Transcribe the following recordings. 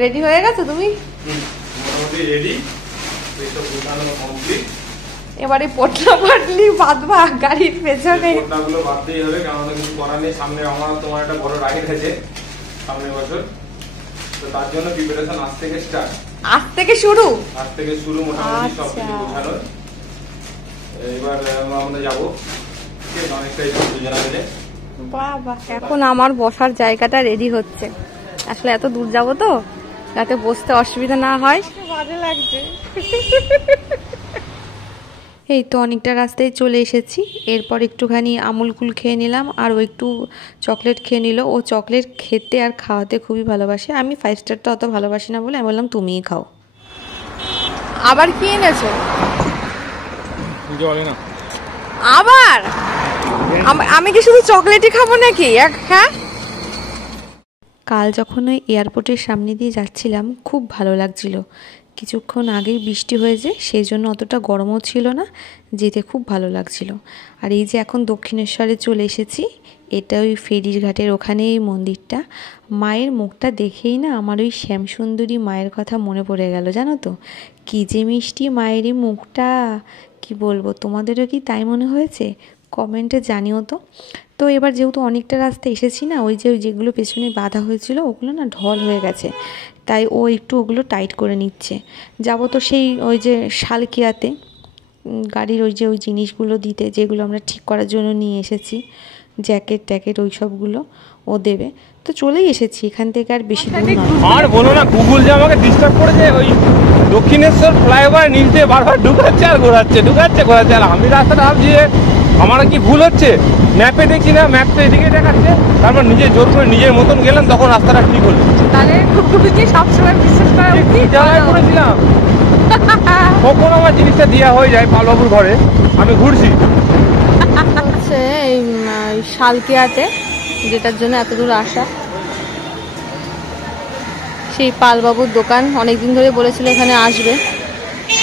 Ready হয়ে গেছো তুমি? মোটামুটি রেডি, এসব গোছানো কমপ্লিট। এবারে পটলা পাটলি বাঁধবা গাড়ির পেছনে। পটলাগুলো বাঁধতেই হবে, কারণ কিছু করার নেই। সামনে আমার তোমার একটা বড় রাইড আছে সামনের বছর, তো তার জন্য প্রিপারেশন আজ থেকে স্টার্ট। আজ থেকে শুরু? আজ থেকে শুরু মোটামুটি সব কিছু গোছানো। এবার আমরা যাবো অনেকটাই দুজনা মিলে। বাবা, এখন আমার বসার জায়গাটা রেডি হচ্ছে। আসলে এত দূর যাবো তো, যাতে বসতে অসুবিধা না হয়। ভালো লাগছে। এই তো অনেকটা রাস্তায় চলে এসেছি। এরপর একটুখানি আমুল কুল খেয়ে নিলাম, আর ও একটু চকলেট খেয়ে নিল। ও চকলেট খেতে আর খাওয়াতে খুবই ভালোবাসে। আমি 5 স্টারটা অত ভালোবাসি না বলে আমি বললাম তুমিই খাও। আবার কি এনেছো? আবার আমি কি শুধু চকলেটই খাবো নাকি? হ্যাঁ, কাল যখন ওই এয়ারপোর্টের সামনে দিয়ে যাচ্ছিলাম খুব ভালো লাগছিল। কিছুক্ষণ আগেই বৃষ্টি হয়েছে, সেই জন্য অতটা গরমও ছিল না, যেতে খুব ভালো লাগছিল। আর এই যে এখন দক্ষিণেশ্বরে চলে এসেছি, এটা ওই ফেরির ঘাটের ওখানে এই মন্দিরটা। মায়ের মুখটা দেখেই না আমার ওই শ্যামসুন্দরী মায়ের কথা মনে পড়ে গেল, জানো তো? কী যে মিষ্টি মায়েরই মুখটা, কি বলবো। তোমাদেরও কি তাই মনে হয়েছে? কমেন্টে জানিও তো। তো এবার যেহেতু অনেকটা রাস্তা এসেছি না, ওই যেগুলো পেছনে বাঁধা হয়েছিল ওগুলো না ঢল হয়ে গেছে, তাই ও একটু ওগুলো টাইট করে নিচ্ছে। যাবো তো সেই ওই যে শালকিয়াতে গাড়ির ওই জিনিসগুলো দিতে, যেগুলো আমরা ঠিক করার জন্য নিয়ে এসেছি, জ্যাকেট ট্যাকেট ওই সবগুলো ও দেবে। তো চলেই এসেছি, এখান থেকে আর বেশি দূর নয়। আর বলো না, গুগল যে আমাকে ডিস্টার্ব করেছে, ওই দক্ষিণেশ্বর ফ্লাইওভার নিচ দিয়ে বারবার ঢুকাচ্ছে আর ঘোরাচ্ছে। আর আমি রাস্তাটা ভাবছি আমার কি ভুল হচ্ছে, ম্যাপে দেখছি না, ম্যাপ তো এদিকে দেখাচ্ছে। তারপর নিজে জোর করে নিজের মতন গেলাম, তখন রাস্তাটা ঠিক হলো। তাহলে গুগলকে সবসময় বিশ্বাস করা উচিত। জায়গায় করেছিলাম কখন আমার জিনিসটা দেওয়া হয়ে যায় পালবাবুর ঘরে, আমি ঘুরছি হচ্ছে এই শালকিয়াতে, যেটার জন্য এত দূর আসা। সেই পালবাবুর দোকান অনেকদিন ধরে বলেছিল এখানে আসবে,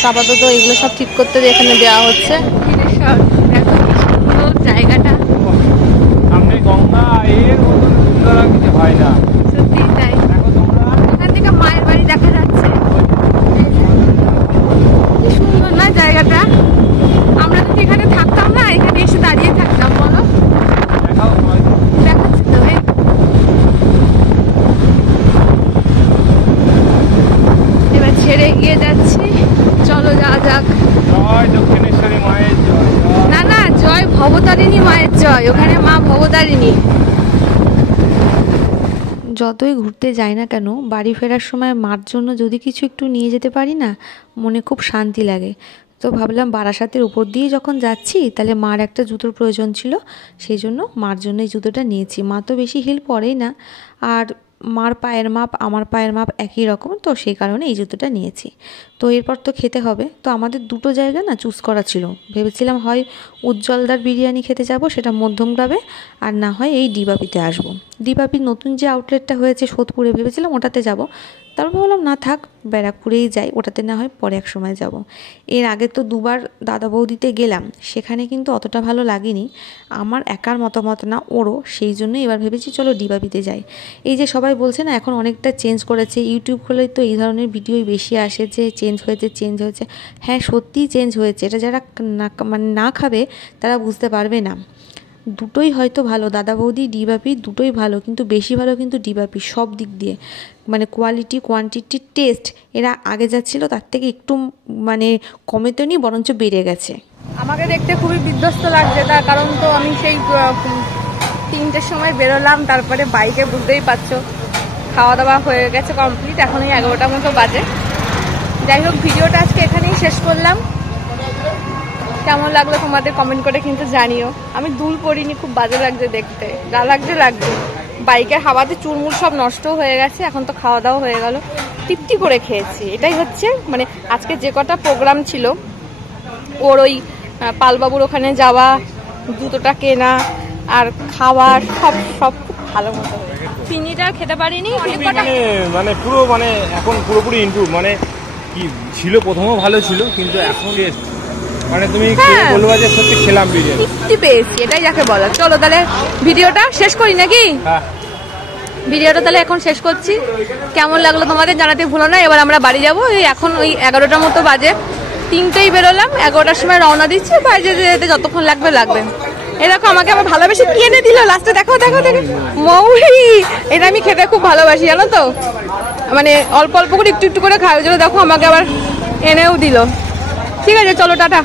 আপাতত এগুলো সব ঠিক করতে এখানে দেওয়া হচ্ছে। জায়গাটা সামনে গঙ্গা, এর মতন সুন্দর আর কিছু হয় না। সত্যি তাই। দেখো তোমরা, এখান থেকে মায়ের বাড়ি দেখা যাচ্ছে, কি সুন্দর না জায়গাটা। আমরা যদি এখানে থাকতাম না, এখানে এসে দাঁড়িয়ে থাকতাম, বলো? দেখাচ্ছি তো। এবার ছেড়ে গিয়ে যাচ্ছি, চলো যাওয়া যাক। জয় দক্ষিণেশ্বরী মায়ের জয়। না না, জয় ভবতারিণী মায়ের জয়, ওখানে মা ভবতারিণী। যতই ঘুরতে যাই না কেন, বাড়ি ফেরার সময় মার জন্য যদি কিছু একটু নিয়ে যেতে পারি না, মনে খুব শান্তি লাগে। তো ভাবলাম বারাসাতের উপর দিয়ে যখন যাচ্ছি, তাহলে মার একটা জুতোর প্রয়োজন ছিল, সেই জন্য মার জন্য এই জুতোটা নিয়েছি। মা তো বেশি হিল পরেই না, আর মার পায়ের মাপ আমার পায়ের মাপ একই রকম, তো সেই কারণে এই জুতোটা নিয়েছি। তো এরপর তো খেতে হবে, তো আমাদের দুটো জায়গা না চুজ করা ছিল। ভেবেছিলাম হয় উজ্জ্বলদার বিরিয়ানি খেতে যাব, সেটা মধ্যমগ্রামে, আর না হয় এই ডিবাপিতে আসবো। ডিবাপির নতুন যে আউটলেটটা হয়েছে সোদপুরে, ভেবেছিলাম ওটাতে যাব। তারপর ভাবলাম না থাক, ব্যারাকপুরেই যাই, ওটাতে না হয় পরে এক সময় যাব। এর আগে তো দুবার দাদা বৌদিতে গেলাম, সেখানে কিন্তু অতটা ভালো লাগেনি। আমার একার মতামত না, ওরও, সেই জন্য এবার ভেবেছি চলো ডিবাপিতে যাই। এই যে সবাই বলছে না এখন অনেকটা চেঞ্জ করেছে, ইউটিউব খুলেই তো এই ধরনের ভিডিওই বেশি আসে যে চেঞ্জ হয়েছে। হ্যাঁ সত্যিই চেঞ্জ হয়েছে, এটা যারা না খাবে তারা বুঝতে পারবে না। দুটোই হয়তো ভালো, দাদা বৌদি ডিবাপি দুটোই ভালো, কিন্তু বেশি ভালো কিন্তু ডিবাপি সব দিক দিয়ে, মানে কোয়ালিটি, কোয়ান্টিটি, টেস্ট। এরা আগে যাচ্ছিল তার থেকে একটু মানে কমে তো নি, বরঞ্চ বেড়ে গেছে। আমাকে দেখতে খুবই বিধ্বস্ত লাগছে, তার কারণ তো আমি সেই 3টের সময় বেরোলাম, তারপরে বাইকে, বুঝতেই পারছো খাওয়া দাওয়া হয়ে গেছে কমপ্লিট, এখন এই 11টার মতো বাজে। যাই হোক, ভিডিওটা আজকে এখানেই শেষ করলাম। কেমন লাগলো তোমাদের কমেন্ট করে কিন্তু জানিও। আমি দুল পরিনি, খুব বাজে লাগছে দেখতে, গা লাগছে। বাইকের হাওয়াতে চুলমুল সব নষ্ট হয়ে গেছে। এখন তো খাওয়া দাওয়া হয়ে গেল, তৃপ্তি করে খেয়েছি। এটাই হচ্ছে মানে আজকে যে কটা প্রোগ্রাম ছিল, ওর ওই পালবাবুর ওখানে যাওয়া, জুতোটা কেনা আর খাওয়ার সব খুব ভালো মতো। চিনিটা খেতে পারিনি, মানে পুরো মানে এখন পুরোপুরি ইনটু, মানে কি ছিল প্রথমও ভালো ছিল, কিন্তু এখন মানে তুমি বলবা যে সত্যি খেলাম বিরিয়ানি, তৃপ্তি পেয়েছি, এটাই যাকে বলা। চলো তাহলে ভিডিওটা শেষ করি নাকি? ভিডিওটা তাহলে এখন শেষ করছি। কেমন লাগলো তোমাদের জানাতে ভুলো না। এবার আমরা বাড়ি যাবো। এখন ওই 11টার মতো বাজে, 3টেই বেরোলাম, 11টার সময় রওনা দিচ্ছি। বাইরে যেতে যতক্ষণ লাগবে লাগবে। এরকম আমাকে আমার ভালোবেসে কি এনে দিল লাস্টে, দেখো দেখো দেখো, মৌরি। এটা আমি খেতে খুব ভালোবাসি জানো তো, মানে অল্প অল্প করে একটু একটু করে খাই, ওই জন্য দেখো আমাকে আবার এনেও দিল। ঠিক আছে, চলো টাটা।